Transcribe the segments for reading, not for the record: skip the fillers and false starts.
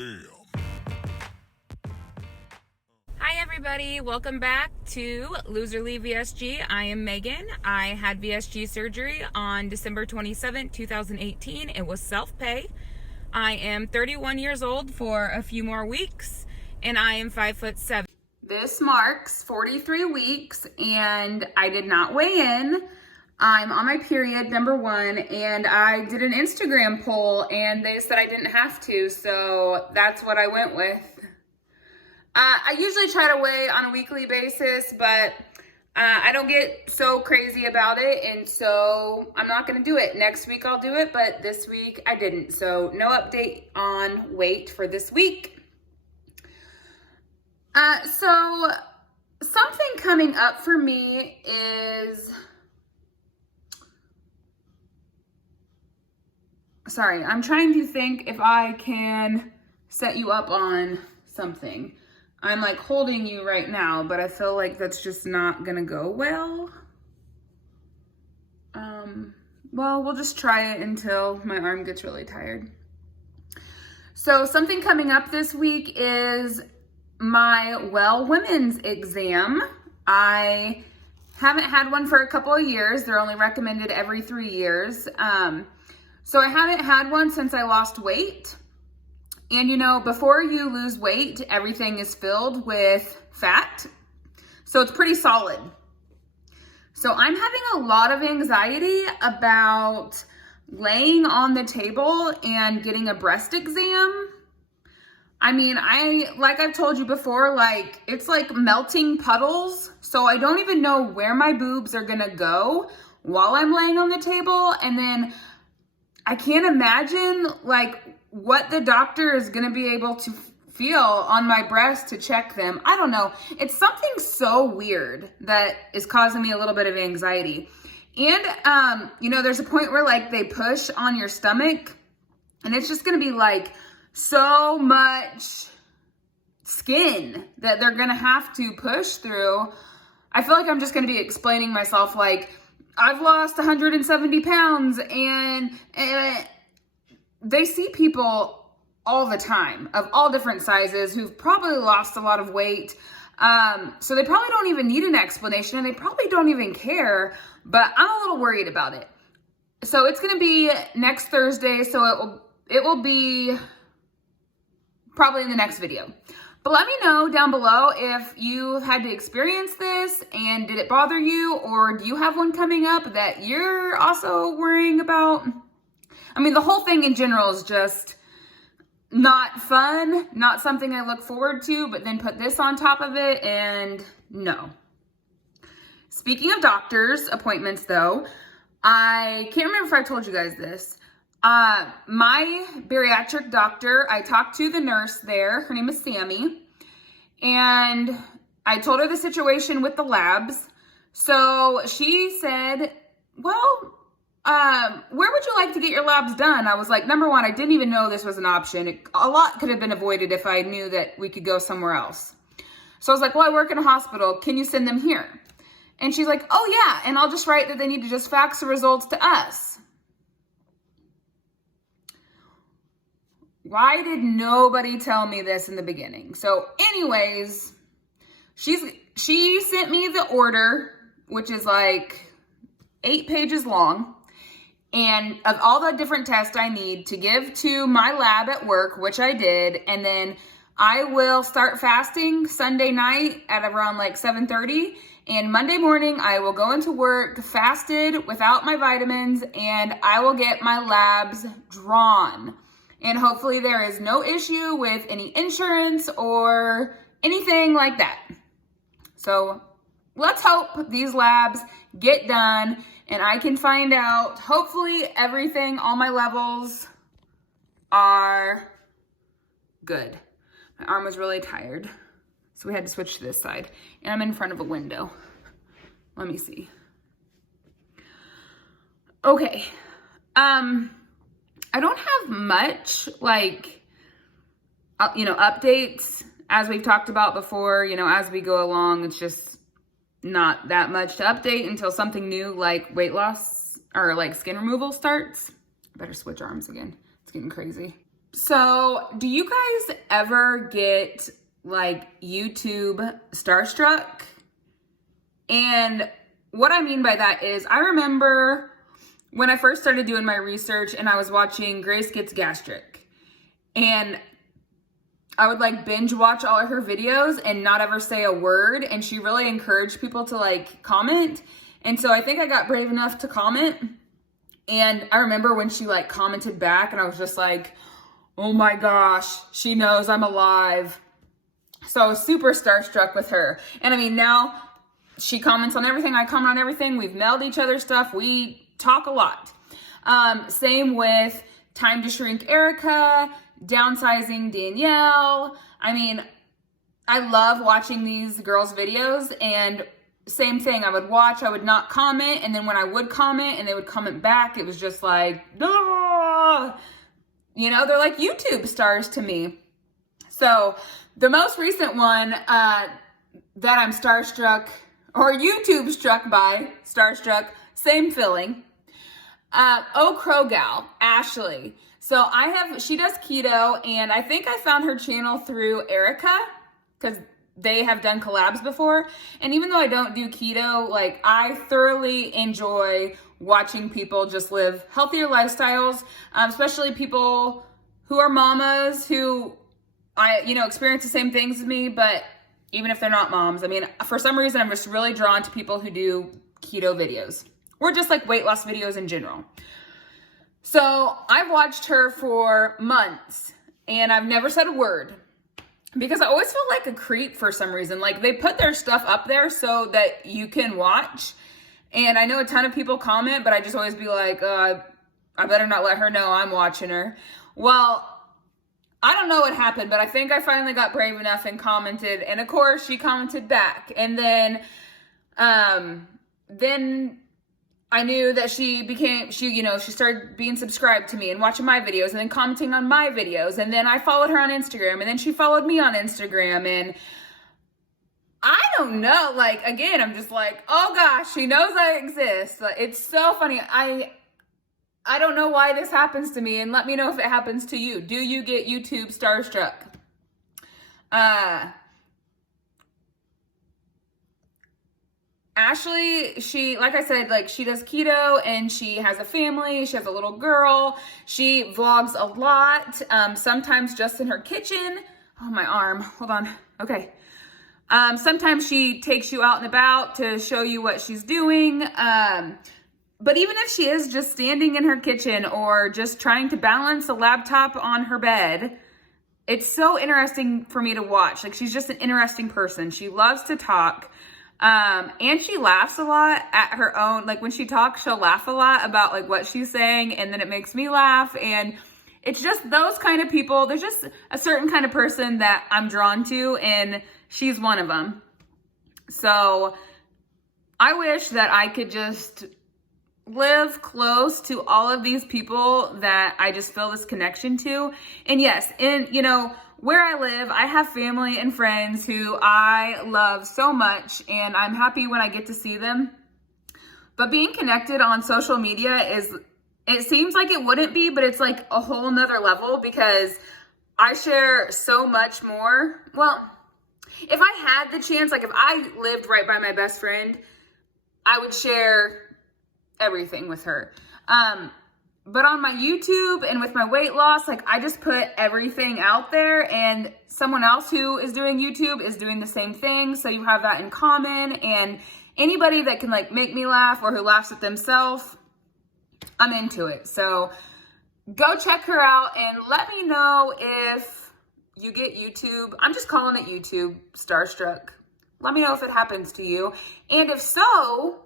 Damn. Hi everybody, welcome back to Loserly VSG. I am Megan. I had VSG surgery on December 27, 2018. It was self-pay. I am 31 years old for a few more weeks, and I am 5'7". This marks 43 weeks, and I did not weigh in. I'm on my period, number one, and I did an Instagram poll, and they said I didn't have to, so that's what I went with. I usually try to weigh on a weekly basis, but I don't get so crazy about it, and so I'm not going to do it. Next week I'll do it, but this week I didn't. So no update on weight for this week. So something coming up for me is... Sorry, I'm trying to think if I can set you up on something. I'm like holding you right now, but I feel like that's just not gonna go well. Well, we'll just try it until my arm gets really tired. So something coming up this week is my Well Women's exam. I haven't had one for a couple of years. They're only recommended every 3 years. So I haven't had one since I lost weight. And you know, before you lose weight, everything is filled with fat. So it's pretty solid. So I'm having a lot of anxiety about laying on the table and getting a breast exam. I mean, like I've told you before, like it's like melting puddles. So I don't even know where my boobs are gonna go while I'm laying on the table. And then I can't imagine like what the doctor is going to be able to feel on my breast to check them. I don't know. It's something so weird that is causing me a little bit of anxiety. And, you know, there's a point where like they push on your stomach and it's just going to be like so much skin that they're going to have to push through. I feel like I'm just going to be explaining myself like, I've lost 170 pounds and they see people all the time of all different sizes who've probably lost a lot of weight. So they probably don't even need an explanation and they probably don't even care, but I'm a little worried about it. So it's going to be next Thursday. So it will be probably in the next video. But let me know down below if you had to experience this and did it bother you, or do you have one coming up that you're also worrying about? I mean, the whole thing in general is just not fun, not something I look forward to, but then put this on top of it and no. Speaking of doctor's appointments though, I can't remember if I told you guys this. My bariatric doctor, I talked to the nurse there, her name is Sammy, and I told her the situation with the labs. So she said, well, where would you like to get your labs done? I was like, number one, I didn't even know this was an option. A lot could have been avoided if I knew that we could go somewhere else. So I was like, well, I work in a hospital. Can you send them here? And she's like, oh yeah. And I'll just write that they need to just fax the results to us. Why did nobody tell me this in the beginning? So anyways, she sent me the order, which is like 8 pages long, and of all the different tests I need to give to my lab at work, which I did, and then I will start fasting Sunday night at around like 7:30, and Monday morning I will go into work fasted without my vitamins, and I will get my labs drawn. And hopefully there is no issue with any insurance or anything like that. So let's hope these labs get done and I can find out, hopefully everything, all my levels are good. My arm was really tired, so we had to switch to this side. And I'm in front of a window. Let me see. Okay. I don't have much, like, updates, as we've talked about before. You know, as we go along, it's just not that much to update until something new like weight loss or like skin removal starts. I better switch arms again. It's getting crazy. So, do you guys ever get like YouTube starstruck? And what I mean by that is, I remember when I first started doing my research and I was watching Grace Gets Gastric, and I would like binge watch all of her videos and not ever say a word. And she really encouraged people to like comment. And so I think I got brave enough to comment. And I remember when she like commented back and I was just like, oh my gosh, she knows I'm alive. So I was super starstruck with her. And I mean, now she comments on everything. I comment on everything. We've mailed each other stuff. We talk a lot. Same with Time to Shrink Erica, Downsizing Danielle. I mean, I love watching these girls' videos, and same thing. I would watch, I would not comment, and then when I would comment and they would comment back, it was just like, ah! You know, they're like YouTube stars to me. So the most recent one that I'm starstruck, or YouTube struck by, starstruck, same feeling. Oh Crow Gal, Ashley. So she does keto, and I think I found her channel through Erica, because they have done collabs before. And even though I don't do keto, like, I thoroughly enjoy watching people just live healthier lifestyles, especially people who are mamas who experience the same things as me, but even if they're not moms, I mean, for some reason, I'm just really drawn to people who do keto videos, or just like weight loss videos in general. So I've watched her for months and I've never said a word, because I always feel like a creep for some reason. Like, they put their stuff up there so that you can watch. And I know a ton of people comment, but I just always be like, I better not let her know I'm watching her. Well, I don't know what happened, but I think I finally got brave enough and commented. And of course she commented back. And then I knew that she started being subscribed to me and watching my videos and then commenting on my videos. And then I followed her on Instagram, and then she followed me on Instagram. And I don't know, like, again, I'm just like, oh gosh, she knows I exist. It's so funny. I don't know why this happens to me, and let me know if it happens to you. Do you get YouTube starstruck? Ashley, like I said, like, she does keto and she has a family. She has a little girl. She vlogs a lot, sometimes just in her kitchen. Oh, my arm. Hold on. Okay. Sometimes she takes you out and about to show you what she's doing. But even if she is just standing in her kitchen or just trying to balance a laptop on her bed, it's so interesting for me to watch. Like, she's just an interesting person. She loves to talk. And she laughs a lot at her own, like, when she talks, she'll laugh a lot about like what she's saying, and then it makes me laugh. And it's just those kind of people. There's just a certain kind of person that I'm drawn to, and she's one of them. So I wish that I could just live close to all of these people that I just feel this connection to. And yes, where I live, I have family and friends who I love so much, and I'm happy when I get to see them. But being connected on social media it seems like it wouldn't be, but it's like a whole nother level, because I share so much more. Well, if I had the chance, like if I lived right by my best friend, I would share everything with her. But on my YouTube and with my weight loss, like, I just put everything out there, and someone else who is doing YouTube is doing the same thing. So you have that in common, and anybody that can like make me laugh or who laughs at themselves, I'm into it. So go check her out and let me know if you get YouTube. I'm just calling it YouTube starstruck. Let me know if it happens to you. And if so,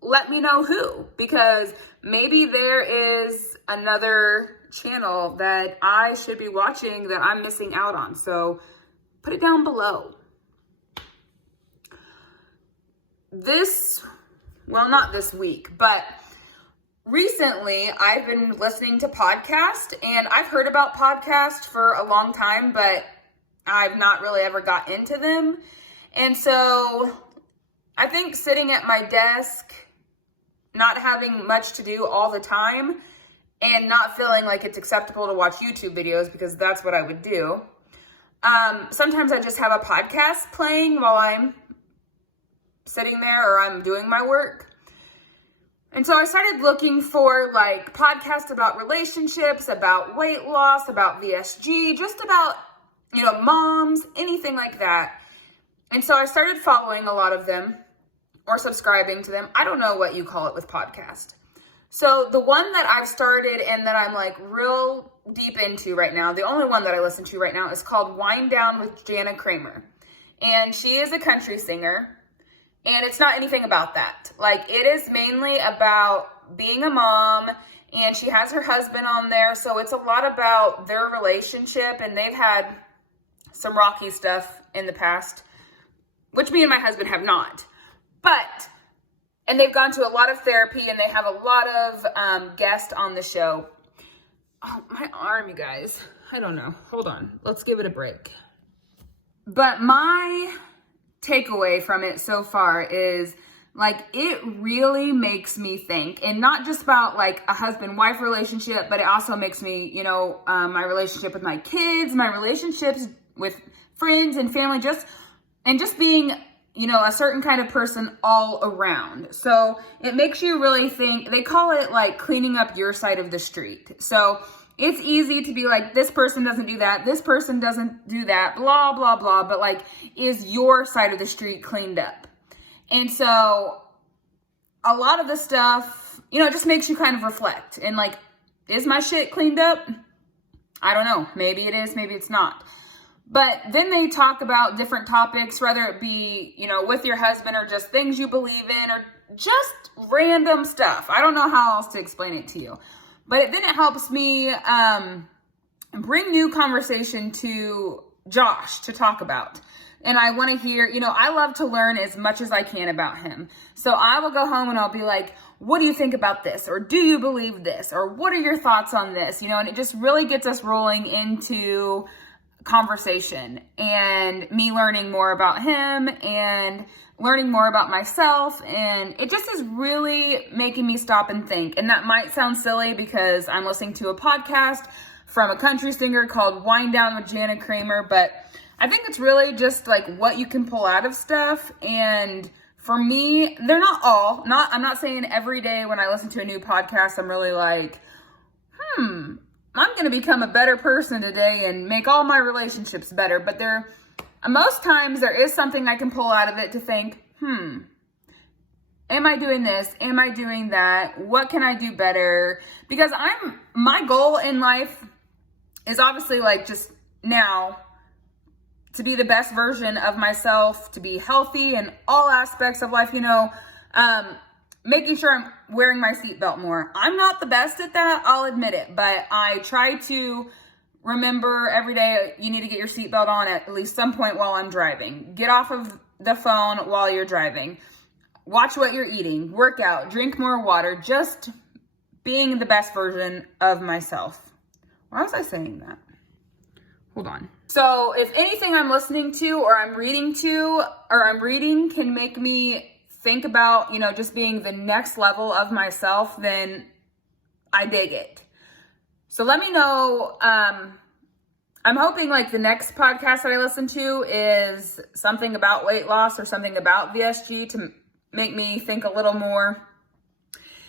let me know who, because maybe there is another channel that I should be watching that I'm missing out on. So put it down below. Not this week, but recently I've been listening to podcasts, and I've heard about podcasts for a long time, but I've not really ever got into them. And so I think sitting at my desk, not having much to do all the time, and not feeling like it's acceptable to watch YouTube videos because that's what I would do. Sometimes I just have a podcast playing while I'm sitting there or I'm doing my work. And so I started looking for like podcasts about relationships, about weight loss, about VSG, just about, moms, anything like that. And so I started following a lot of them or subscribing to them. I don't know what you call it with podcast. So the one that I've started and that I'm like real deep into right now, the only one that I listen to right now is called Wind Down with Jana Kramer. And she is a country singer. And it's not anything about that. Like, it is mainly about being a mom, and she has her husband on there. So it's a lot about their relationship, and they've had some rocky stuff in the past, which me and my husband have not. And they've gone to a lot of therapy, and they have a lot of guests on the show. Oh, my arm, you guys. I don't know. Hold on. Let's give it a break. But my takeaway from it so far is like, it really makes me think, and not just about like a husband-wife relationship, but it also makes me, my relationship with my kids, my relationships with friends and family, just being, a certain kind of person all around. So it makes you really think. They call it like cleaning up your side of the street. So it's easy to be like, this person doesn't do that, this person doesn't do that, blah, blah, blah. But like, is your side of the street cleaned up? And so a lot of the stuff, it just makes you kind of reflect. And like, is my shit cleaned up? I don't know. Maybe it is, maybe it's not. But then they talk about different topics, whether it be, with your husband or just things you believe in or just random stuff. I don't know how else to explain it to you. But then it helps me bring new conversation to Josh to talk about. And I want to hear, I love to learn as much as I can about him. So I will go home and I'll be like, what do you think about this? Or do you believe this? Or what are your thoughts on this? And it just really gets us rolling into conversation and me learning more about him and learning more about myself. And it just is really making me stop and think. And that might sound silly because I'm listening to a podcast from a country singer called Wind Down with Jana Kramer, but I think it's really just like what you can pull out of stuff. And for me, they're not all, I'm not saying every day when I listen to a new podcast, I'm really like, I'm going to become a better person today and make all my relationships better. But most times there is something I can pull out of it to think, am I doing this? Am I doing that? What can I do better? Because my goal in life is obviously like just now to be the best version of myself, to be healthy in all aspects of life, making sure I'm wearing my seatbelt more. I'm not the best at that, I'll admit it, but I try to remember every day you need to get your seatbelt on at least some point while I'm driving. Get off of the phone while you're driving. Watch what you're eating, work out, drink more water, just being the best version of myself. Why was I saying that? Hold on. So if anything I'm listening to or I'm reading can make me think about, just being the next level of myself, then I dig it. So let me know. I'm hoping like the next podcast that I listen to is something about weight loss or something about VSG to make me think a little more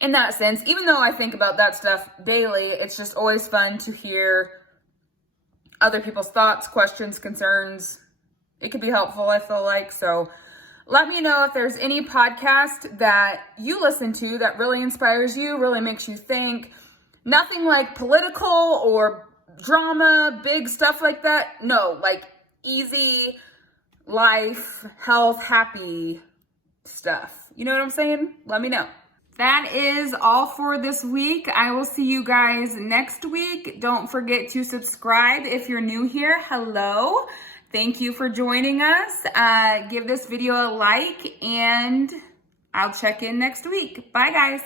in that sense. Even though I think about that stuff daily, it's just always fun to hear other people's thoughts, questions, concerns. It could be helpful, I feel like. So let me know if there's any podcast that you listen to that really inspires you, really makes you think. Nothing like political or drama, big stuff like that. No, like easy life, health, happy stuff. You know what I'm saying? Let me know. That is all for this week. I will see you guys next week. Don't forget to subscribe if you're new here. Hello. Thank you for joining us. Give this video a like and I'll check in next week. Bye guys.